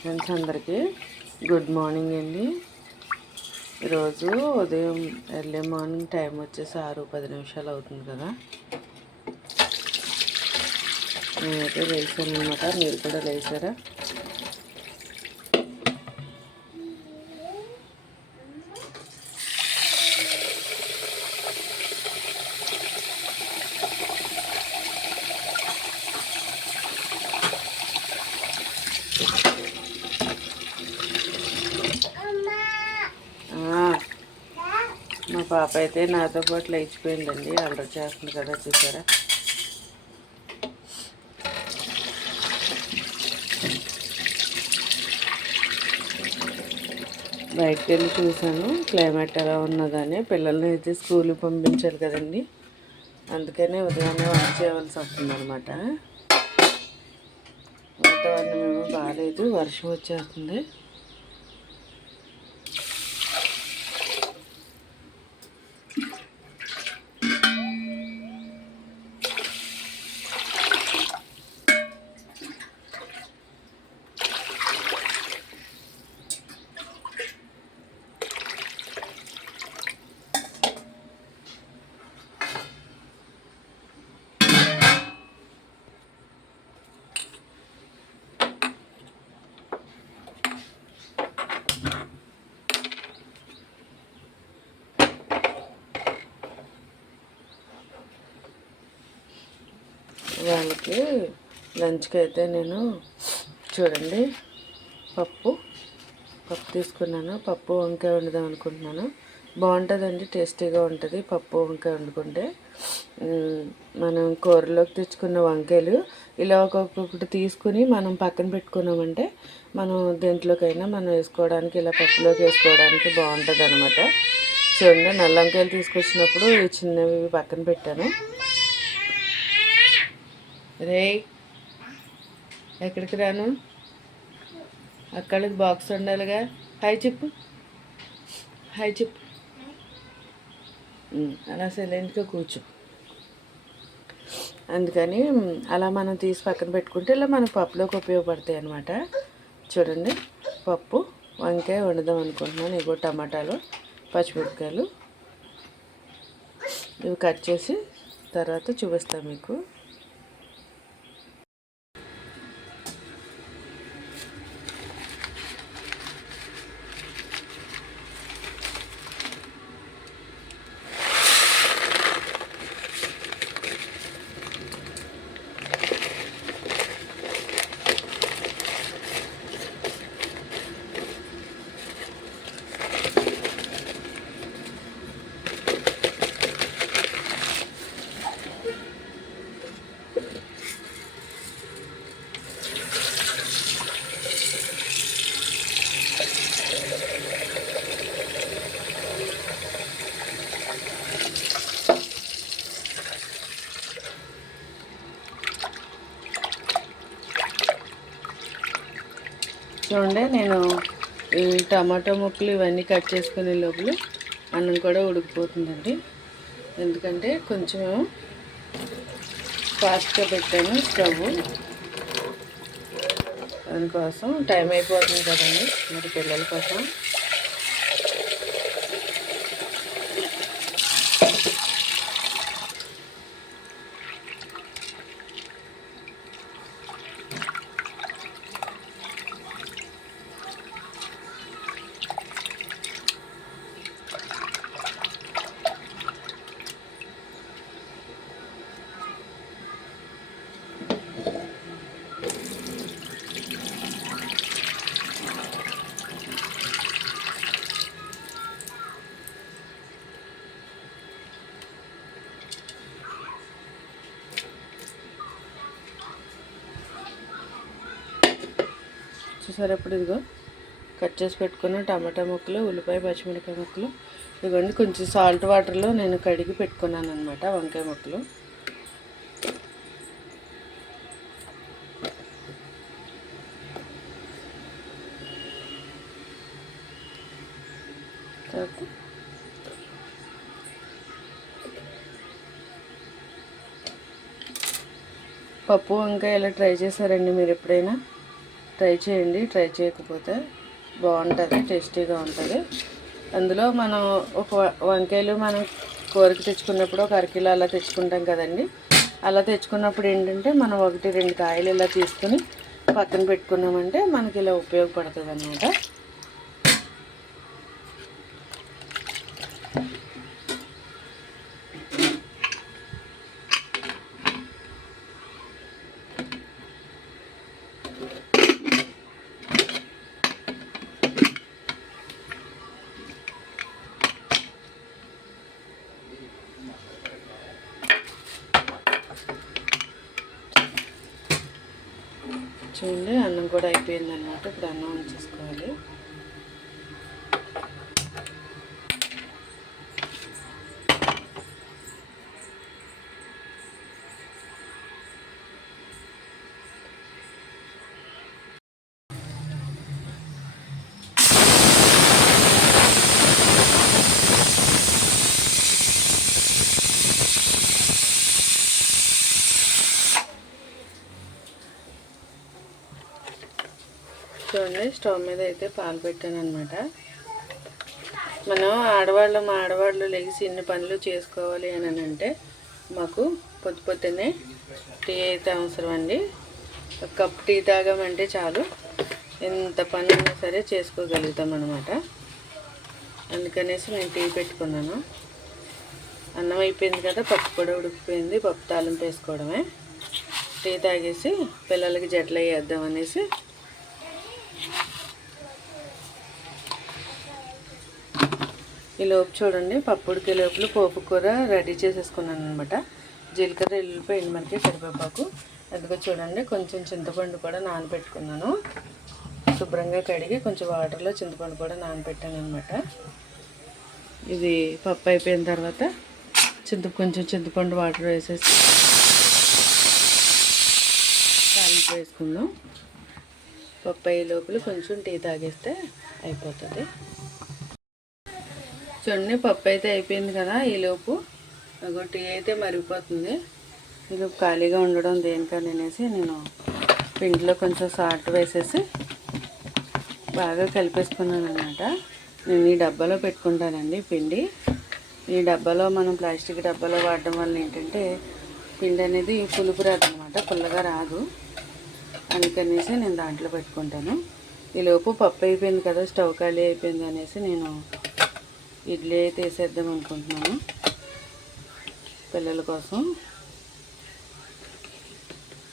Friends అందరికీ good morning అండి. ఈరోజు ఉదయం ఎర్లీ మార్నింగ్ టైం వచ్చేసి 6:10 అవుతుంది కదా. నేనైతే లేచాను అనమాట. మీరు కూడా లేచారా? మా పాప అయితే నాతో పాటు లేచిపోయిందండి. అల్లరి చేస్తుంది కదా, చూసారా? బయటకు వెళ్ళి చూసాను క్లైమేట్ ఎలా ఉన్నదని. పిల్లల్ని అయితే స్కూల్కి పంపించాలి కదండి, అందుకనే ఉదయాన్నే వంట చేయవలసి వస్తుంది అనమాట. వాతావరణం ఏమో బాగాలేదు, వర్షం వచ్చేస్తుంది. వాళ్ళకి లంచ్కి అయితే నేను చూడండి పప్పు తీసుకున్నాను. పప్పు వంకాయ వండుదాం అనుకుంటున్నాను. బాగుంటుందండి, టేస్టీగా ఉంటుంది పప్పు వంకాయ వండుకుంటే. మనం కూరలోకి తెచ్చుకున్న వంకాయలు ఇలా ఒక్కొక్కటి తీసుకుని మనం పక్కన పెట్టుకున్నామంటే మనం దేంట్లోకైనా మనం వేసుకోవడానికి, ఇలా పప్పులోకి వేసుకోవడానికి బాగుంటుంది అనమాట. చూడండి, నల్ల వంకాయలు తీసుకొచ్చినప్పుడు చిన్నవి పక్కన పెట్టాను. రే, ఎక్కడికి రాను? అక్కడికి బాక్స్ ఉండాలిగా. హాయ్ చెప్పు, హాయ్ చెప్పు. అలా సైలెంట్గా కూర్చో. అందుకని అలా మనం తీసి పక్కన పెట్టుకుంటే ఇలా మన పప్పులోకి ఉపయోగపడతాయి అన్నమాట. చూడండి, పప్పు వంకాయ వండుదాం అనుకుంటున్నాను. ఇగో టమాటాలు, పచ్చిమిరపకాయలు ఇవి కట్ చేసి తర్వాత చూపిస్తాను మీకు. చూడండి, నేను ఈ టమాటో ముక్కలు ఇవన్నీ కట్ చేసుకునే లోపల అన్నం కూడా ఉడికిపోతుందండి. ఎందుకంటే కొంచెం ఫాస్ట్గా పెట్టాను స్టవ్, దానికోసం టైం అయిపోతుంది కదండి మరి పిల్లల కోసం. చూసారు, ఎప్పుడు ఇదిగో కట్ చేసి పెట్టుకున్న టమాటా ముక్కలు, ఉల్లిపాయ, పచ్చిమిరపకాయ ముక్కలు, ఇవన్నీ కొంచెం సాల్ట్ వాటర్లో నేను కడిగి పెట్టుకున్నాను అనమాట వంకాయ ముక్కలు. తర్వాత పప్పు వంకాయ ఇలా ట్రై చేశారండి మీరు ఎప్పుడైనా? ట్రై చేయండి. ట్రై చేయకపోతే బాగుంటుంది, టేస్టీగా ఉంటుంది. అందులో మనం ఒక వంకాయలు మనం కూరకి తెచ్చుకున్నప్పుడు ఒక అరకిలో అలా తెచ్చుకుంటాం కదండి. అలా తెచ్చుకున్నప్పుడు ఏంటంటే మనం 1-2 కాయలు ఇలా తీసుకుని పక్కన పెట్టుకున్నామంటే మనకి ఇలా ఉపయోగపడుతుంది అన్నమాట. చూడండి, అన్నం కూడా అయిపోయింది అన్నమాట. ఇప్పుడు అన్నం ఉంచేసుకోవాలి. చూడండి, స్టవ్ మీద అయితే పాలు పెట్టాను అనమాట. మనం మా ఆడవాళ్ళు లెగిసి ఇన్ని పనులు చేసుకోవాలి అని అంటే మాకు పొద్దున్నే టీ అయితే అవసరం అండి. ఒక కప్ టీ తాగామంటే చాలు, ఎంత పని ఉన్నా సరే చేసుకోగలుగుతాం అనమాట. అందుకనేసి నేను టీ పెట్టుకున్నాను. అన్నం అయిపోయింది కదా, పప్పు కూడా ఉడికిపోయింది. పప్పు తాలింపు వేసుకోవడమే. టీ తాగేసి పిల్లలకి జట్లు వేద్దాం అనేసి ఈ లోపు చూడండి, పప్పు ఉడికే లోపల పోపు కూర రెడీ చేసేసుకున్నాను అనమాట. జీలకర్ర, ఎల్లుల్లిపాయ, ఎండుమిరపకాయ, కరివేపాకు. అందుకో చూడండి, కొంచెం చింతపండు కూడా నానబెట్టుకున్నాను. శుభ్రంగా కడిగి కొంచెం వాటర్లో చింతపండు కూడా నానబెట్టాను అనమాట. ఇది పప్పు అయిపోయిన తర్వాత కొంచెం చింతపండు వాటర్ వేసేసి తాలింపు వేసుకుందాం. పప్పు అయ్యే లోపల కొంచెం టీ తాగేస్తే అయిపోతుంది. చూడండి, పప్పు అయితే అయిపోయింది కదా. ఈలోపు టీ అయితే మరిగిపోతుంది. ఇది ఖాళీగా ఉండడం దేనికని అనేసి నేను పిండిలో కొంచెం సాల్ట్ వేసేసి బాగా కలిపేసుకున్నాను అనమాట. నేను ఈ డబ్బాలో పెట్టుకుంటానండి పిండి. ఈ డబ్బాలో మనం ప్లాస్టిక్ డబ్బాలో వాడడం వల్ల ఏంటంటే పిండి అనేది పులుపు రాదు అనమాట, పుల్లగా రాదు. అందుకనేసి నేను దాంట్లో పెట్టుకుంటాను. ఈలోపు పప్పు అయిపోయింది కదా, స్టవ్ ఖాళీ అయిపోయింది అనేసి నేను ఇడ్లీ అయితే వేసేద్దాం అనుకుంటున్నాను పిల్లల కోసం.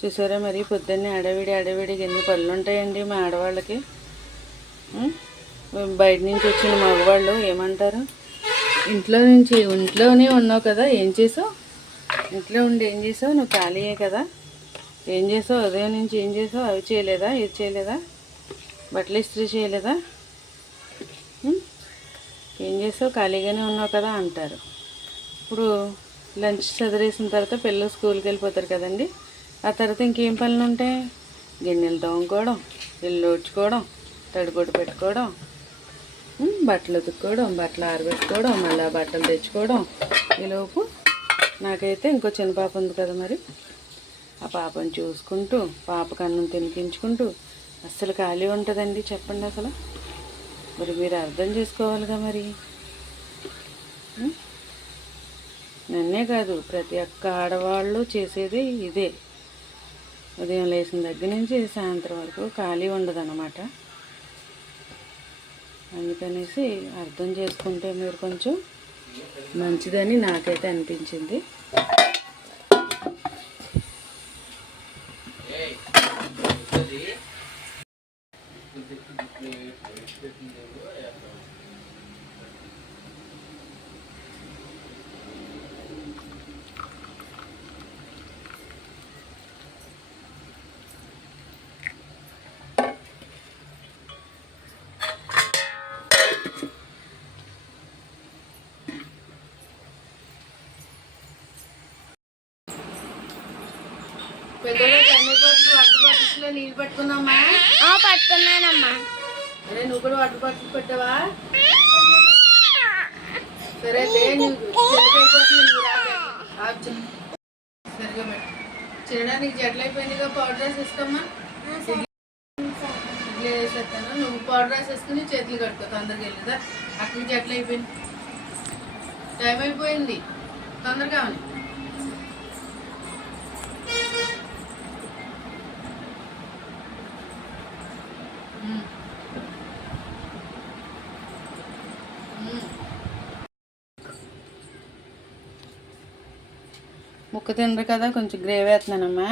చూసారా మరి, పొద్దున్నే అడవిడికి ఎన్ని పనులు ఉంటాయండి మా ఆడవాళ్ళకి. బయట నుంచి వచ్చిన మగవాళ్ళు ఏమంటారు, ఇంట్లోనే ఉన్నావు కదా, ఏం చేసావు, ఇంట్లో ఉండి ఏం చేసావు, నువ్వు ఖాళీయే కదా, ఏం చేసావు, ఉదయం నుంచి ఏం చేసావు, అవి చేయలేదా, ఇది చేయలేదా, బట్టలు ఇస్త్రీ చేయలేదా, ఏం చేసావు, ఖాళీగానే ఉన్నావు కదా అంటారు. ఇప్పుడు లంచ్ చదివేసిన తర్వాత పిల్లలు స్కూల్కి వెళ్ళిపోతారు కదండి. ఆ తర్వాత ఇంకేం పనులు ఉంటాయి, గిన్నెలు తోముకోవడం, ఇల్లు ఊడ్చుకోవడం, తడిపొట్టు పెట్టుకోవడం, బట్టలు ఉతుక్కోవడం, బట్టలు ఆరబెట్టుకోవడం, మళ్ళీ బట్టలు తెచ్చుకోవడం. ఈలోపు నాకైతే ఇంకో చిన్న పాప ఉంది కదా, మరి ఆ పాపను చూసుకుంటూ పాపకు అన్నం తినిపించుకుంటూ అస్సలు ఖాళీ ఉంటుందండి చెప్పండి అసలు. మరి మీరు అర్థం చేసుకోవాలిగా మరి. నన్నే కాదు, ప్రతి ఒక్క ఆడవాళ్ళు చేసేది ఇదే. ఉదయం లేచిన దగ్గర నుంచి సాయంత్రం వరకు ఖాళీ ఉండదన్నమాట. అందుకనేసి అర్థం చేసుకుంటే మీరు కొంచెం మంచిదని నాకైతే అనిపించింది. పెద్దగా వాటర్ బాటిల్స్ లో నీళ్ళు పట్టుకున్నావమ్మా? పట్టుకున్నానమ్మా. అరే నువ్వు కూడా వాటర్ బాటిల్ పెట్టావా? సరే అయితే సరిగా పెట్టు. తినడానికి జట్లు అయిపోయిందిగా, పౌడర్ వేసేసుకోమ్మా. ఇడ్లీ వేసేస్తాను, నువ్వు పౌడర్ వేసేసుకుని చేతులు కట్టుకో. తొందరగా వెళ్ళిదా అక్కడికి జట్లు అయిపోయింది, టైం అయిపోయింది, తొందరగా అని. ముక్క తినరు కదా, కొంచెం గ్రేవీ వేస్తున్నానమ్మా.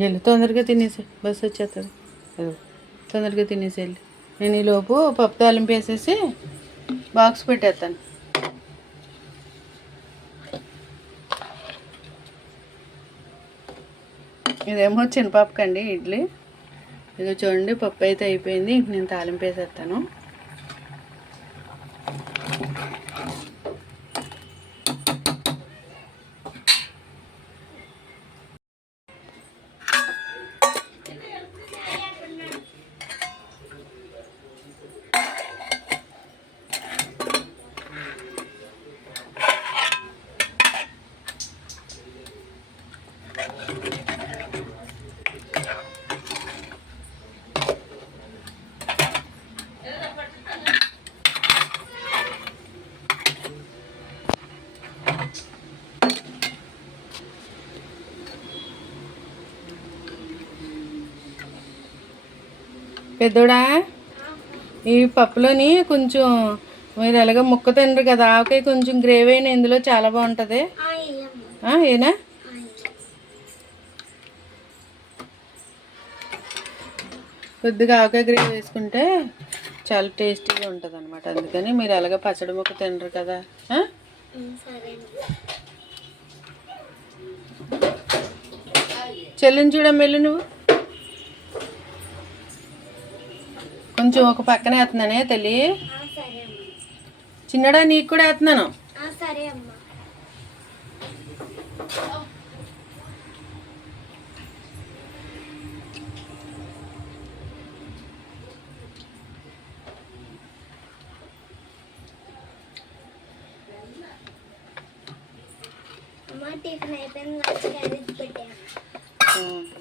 వెళ్ళి తొందరగా తినేసి, బస్సు వచ్చేస్తుంది. తొందరగా తినేసి వెళ్ళి. నేను ఈలోపు పప్పు తాలింపు వేసేసి బాక్స్ పెట్టేస్తాను. ఇదేమో చిన్నపాపకండి ఇడ్లీ. ఇదో చూడండి, పప్పు అయితే అయిపోయింది. ఇంక నేను తాలింపు వేసేస్తాను. పెద్దోడా, ఈ పప్పులోని కొంచెం మీరు ఎలాగో ముక్క తినరు కదా, ఆవకాయ కొంచెం గ్రేవీ అయినా ఇందులో చాలా బాగుంటుంది. ఏనా కొద్దిగా ఆవకాయ గ్రేవీ వేసుకుంటే చాలా టేస్టీగా ఉంటుంది అనమాట. అందుకని మీరు ఎలాగో పచ్చడి ముక్క తినరు కదా. చెల్లిని చూడమ్మ, వెళ్ళి నువ్వు కొంచెం ఒక పక్కన వేస్తున్నానే తల్లి. చిన్నడా నీకు కూడా వేస్తున్నాను.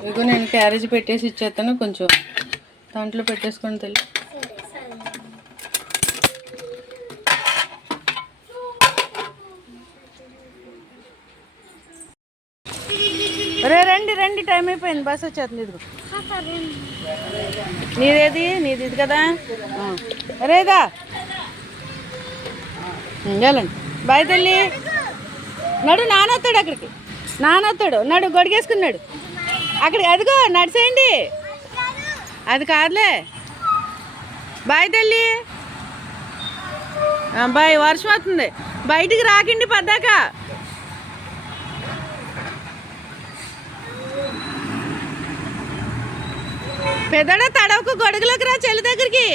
ఇదిగో నేను క్యారేజ్ పెట్టేసి ఇచ్చేస్తాను, కొంచెం దాంట్లో పెట్టేసుకొని తల్లి. రే రండి రండి, టైం అయిపోయింది, బస్ వచ్చేస్తుంది. ఇదిగో నీదేది, నీది ఇది కదా. రేదా వెళ్ళండి, బాయ్ తల్లి. నడు, నానొస్తాడు అక్కడికి, నానొస్తాడు. నడు, గొడిగేసుకున్నాడు అక్కడికి. అదిగో నడిచేయండి, అది కాదులే. బాయ్ తల్లి, బాయ్. వర్షం వస్తుంది, బయటికి రాకండి పద్దాక. పెద్దడా తడవకు, గొడుగులోకి రా చెల్లి దగ్గరికి.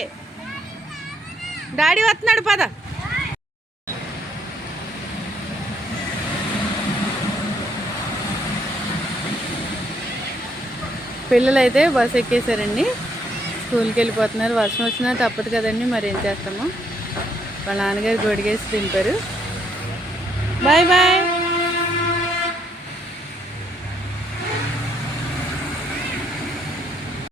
డాడీ వస్తున్నాడు, పద. పిల్లలు అయితే బస్సు ఎక్కేసారండి, స్కూల్కి వెళ్ళిపోతున్నారు. వర్షం వచ్చినా తప్పదు కదండి, మరి ఏం చేస్తాము. వాళ్ళ నాన్నగారు గొడిగేసి దింపారు. Bye bye.